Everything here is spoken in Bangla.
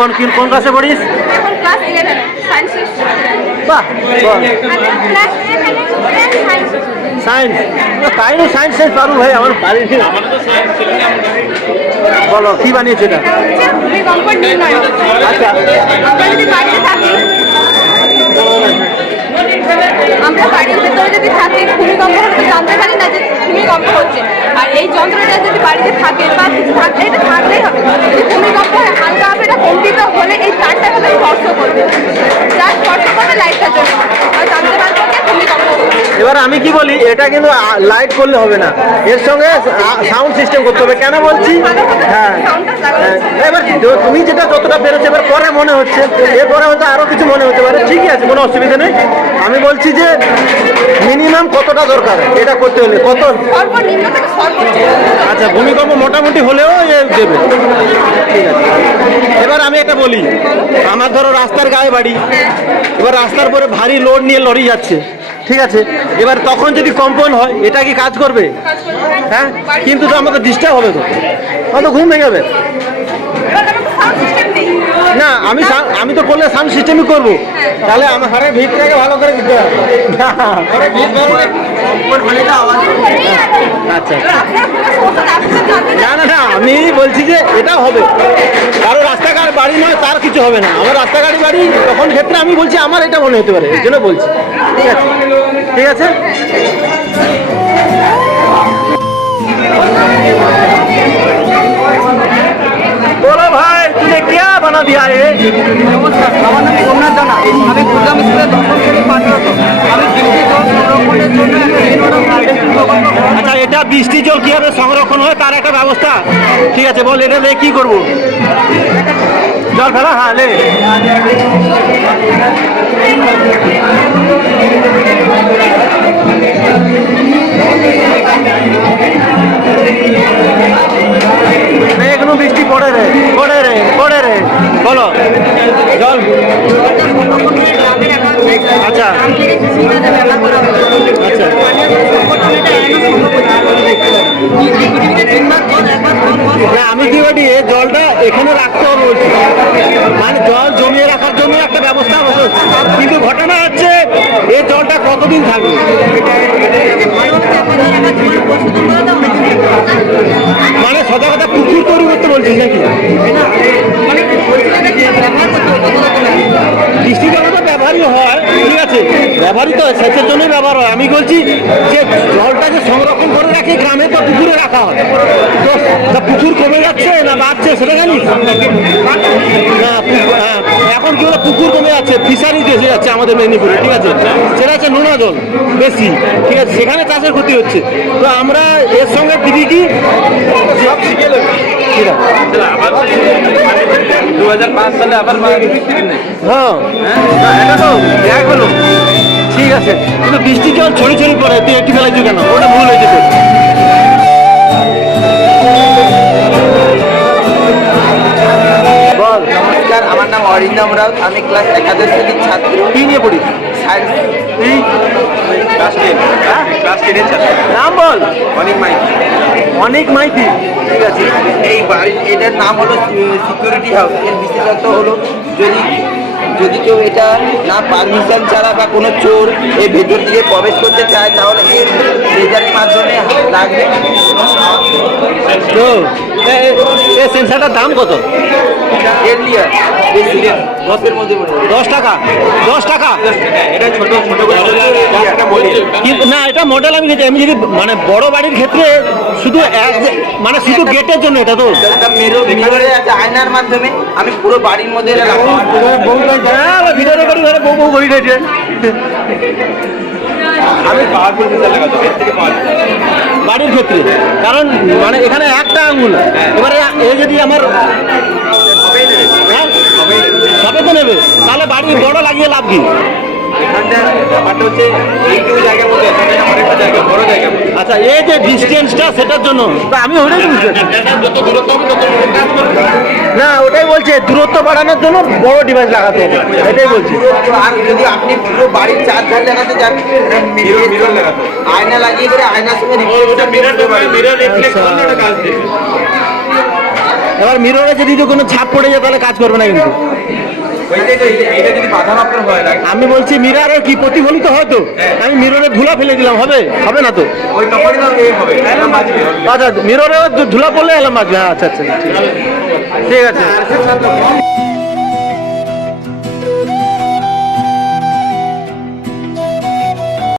বোন কি কোন ক্লাসে পড়িস? এখন ক্লাস ইলেভেন সায়েন্স বাহ সায়েন্স সায়েন্স তাই না সায়েন্স পারু ভাই আমার পারি বলো কি বানিয়েছো এটা? হচ্ছে নির্ণয়। আচ্ছা। আমরা যদি বাড়িতে থাকি আমরা বাড়ির ভেতরে যদি থাকি ভূমিকম্প তো জানতে পারি না যে ভূমিকম্প হচ্ছে। আর এই যন্ত্রটা যদি বাড়িতে থাকে বা কিছু থাকে এটা থাকলেই হবে যদি ভূমিকম্প হয় হালকা হবে এটা কম্পিত হলে এই তারটা হলে স্পর্শ করবে যা স্পর্শ করবে লাইটটা জ্বলবে আর জানতে পারব যে ভূমিকম্প হচ্ছে এবার আমি কি বলি, এটা কিন্তু লাইট করলে হবে না। এর সঙ্গে সাউন্ড সিস্টেম করতে হবে। কেন বলছি? হ্যাঁ। হ্যাঁ। এবার তুমি যেটা যতটা পেরেছ, এবার পরে মনে হচ্ছে। এরপরে হয়তো আরও কিছু মনে হতে পারে। ঠিকই আছে, কোনো অসুবিধা নেই। আমি বলছি যে মিনিমাম কতটা দরকার? এটা করতে হলে কত? আচ্ছা ভূমিকম্প মোটামুটি হলেও দেবে। ঠিক আছে। এবার আমি এটা বলি, আমার ধরো রাস্তার গায়ে বাড়ি। এবার রাস্তার পরে ভারী লোড নিয়ে লরি যাচ্ছে। ঠিক আছে? এবার তখন যদি কম্পন হয়, এটা কি কাজ করবে? হ্যাঁ? কিন্তু তো আমাকে ডিস্টার্ব হবে তো। হয়তো ঘুম ভেঙে যাবে। না, আমি আমি তো করলে সাউন্ড সিস্টেমই করব। তাহলে আমার ঘরে ভিতটাকে ভালো করে দিতে হবে। আচ্ছা আপনি না না না, আমি বলছি যে এটা হবে। কিছু হবে না আমার রাস্তাঘাট বাড়ি তখন ক্ষেত্রে আমি বলছি আমার এটা মনে হতে পারে এই জন্য বলছি ঠিক আছে ঠিক আছে बोलो भाई तूने क्या बना दिया है নমস্কার আমার নাম সোমনাথ জানা আমি কুলগাম স্কুলে দশম শ্রেণী পাঠরত আমি বৃষ্টি জল সংরক্ষণের জন্য একটা রেন ওয়াটার হারভেস্টিং প্রকল্প গ্রহণ আচ্ছা এটা বৃষ্টি জল কিভাবে সংরক্ষণ হয় তার একটা ব্যবস্থা ঠিক আছে বল এটা নিয়ে কি করবো জল ফেলা হ্যাঁ লে এখনও বৃষ্টি পড়ে রে পড়ে রে পড়ে রে। বলো। জল। আচ্ছা। আচ্ছা। আমি কি এই জলটা এখানে রাখতে হবে মানে জল জমিয়ে রাখার জন্য একটা ব্যবস্থা কিন্তু ঘটনা হচ্ছে এই জলটা কতদিন থাকবে? আছে ব্যবহারই তো হয়, সেচের জন্যই ব্যবহার হয়। আমি বলছি যে জলটাকে সংরক্ষণ করে রাখি গ্রামে তো পুকুরে রাখা হয়। তো পুকুর কমে যাচ্ছে না বাড়ছে সেটা জানিস না হ্যাঁ, এখন কি হলো পুকুর কমে যাচ্ছে ফিশারি বেশি যাচ্ছে আমাদের মেদিনীপুরে ঠিক আছে? সেটা হচ্ছে নোনা জল বেশি ঠিক আছে? সেখানে চাষের ক্ষতি হচ্ছে। তো আমরা এর সঙ্গে দিদি কি? সব শিখে ঠিক আছে দু হাজার পাঁচ সালে আবার বৃষ্টি নেই হ্যাঁ। আছে। কিন্তু বৃষ্টি জল ছড়ি ছড়ি পড়ে? তুই একটি ফেলাইছি কেন? ওটা ভুল হয়েছে তোর বল। নমস্কার আমার নাম অরিন্দম রাউত আমি ক্লাস একাদশ শ্রেণির ছাত্র। কি নিয়ে পড়িস? সায়েন্স। তুই ক্লাস টেন। ক্লাস টেনের ছাত্র। নাম বল। অনেক মাইক অনেক মাইতি। ঠিক আছে। এই বাড়ি এটার নাম হলো সিকিউরিটি হাউস এর বিশেষত্ব হলো যদি যদি কেউ এটা না পারমিশন ছাড়া বা কোনো চোর এই ভেতর দিয়ে প্রবেশ করতে চায় তাহলে এই লেজারের মাধ্যমে লাগবে। তো সেন্সারটার দাম কত? বেশি দশের মধ্যে দশ টাকা দশ টাকা। এটা ছোট ছোট করে একটা মডেল কিন্তু না এটা মডেল আমি নিতে- আমি যদি মানে বড় বাড়ির ক্ষেত্রে শুধু এক মানে শুধু গেটের জন্য এটা তো এটা মেরো মিররে আয়নার মাধ্যমে আমি পুরো বাড়ির মধ্যে এটা ভিডিও রেকর্ডিং করে বউ রয়েছে। আমি পাওয়ারফুল সেন্সার লাগাতো এর থেকে বাড়ির ক্ষেত্রে। কারণ মানে এখানে একটা আঙুল এবারে এ যদি আমার হ্যাঁ? সবে তো নেবে তাহলে বাড়ি বড় লাগিয়ে লাভ কি? আচ্ছা এই যে ডিস্টেন্সটা সেটার জন্য। আমি ওটাই তত কাজ করবে। না ওটাই বলছে দূরত্ব বাড়ানোর জন্য বড় ডিভাইস লাগাতে হবে। এটাই বলছি। আর যদি আপনি পুরো বাড়ির চার ধার লাগাতে যান আয়না লাগিয়ে করে আয়নার সঙ্গে দেবে। এবার মিররে যদি কোনো ছাপ পড়ে যায় তাহলে কাজ করবে না কিন্তু। হয় আমি বলছি মিরারে কি প্রতিফলিত হয়। তো আমি মিররে ধুলা ফেলে দিলাম হবে? হবে না তো? বাজবে? আচ্ছা মিররে ধুলা পড়লে এলাম বাজবে। হ্যাঁ আচ্ছা আচ্ছা ঠিক আছে। ঠিক আছে